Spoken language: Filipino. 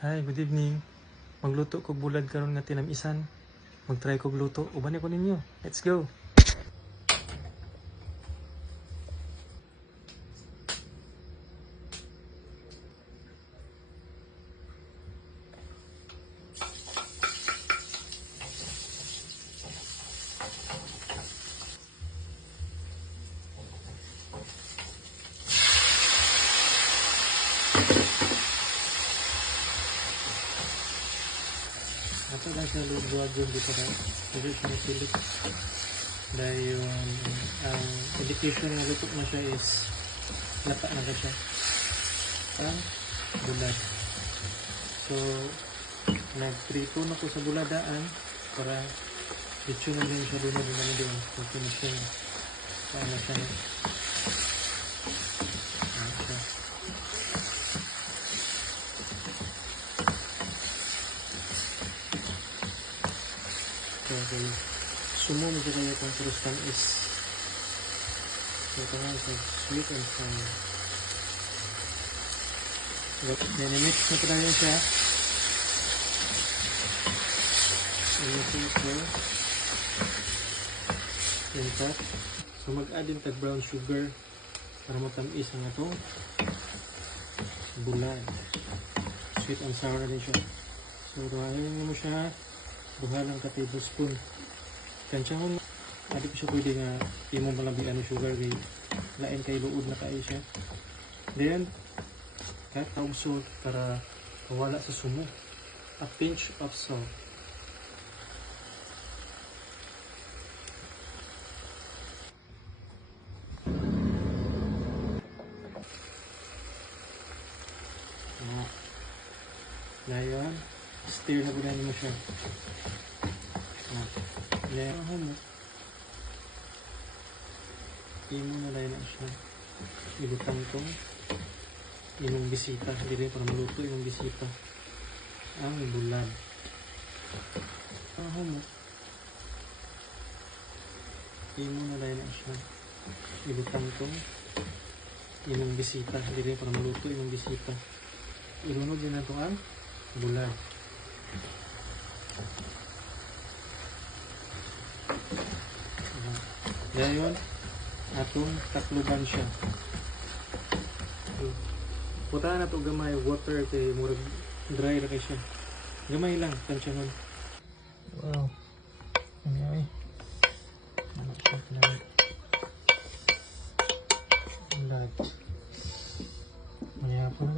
Hi, good evening. Magluto kog bulad karon nga tinamisan. Mag-try kog luto. Uban ko ninyo. Let's go. Ato lang siya lubuag yung dito na pwede siya nasilit dahil yung ang indication na luto na siya is lata na ka siya ang bulad. So nagprito na ko sa buladaan para dito na din siya doon na doon so pinasyon paano siya na okay. Sumo mo sa kanya kung krustan is ito nga sa sweet and sour. Then i-mix na pa tayo siya. I-mix ko yung top. So mag-add din tag brown sugar para matamis ang itong bulad. Sweet and sour na din siya. So ruhahin mo siya duha lang ka tablespoon. Kansyahon, adi ko siya pwede nga imong malabihan ng sugar kay lain kay luod na kayo siya. Then, kataog salt para mawala sa sumo. A pinch of salt. Ngayon, stir na gudahin mo siya. Lero mo. Imo na lain na siya. Ibutang itong imong bisita. Hindi rin para maluto imong bisita. Ang bulad. Aho mo. Imo na lain na siya. Ibutang itong imong bisita. Hindi rin para maluto imong bisita. Ilunod din na ito ang bulad. Ngayon, atong takluban siya. Putahan na ito gamay water kay murag dry na kay siya. Gamay lang, tansya nun. Wow. Anyway. Ano siya pinamit. Blood. Maya po.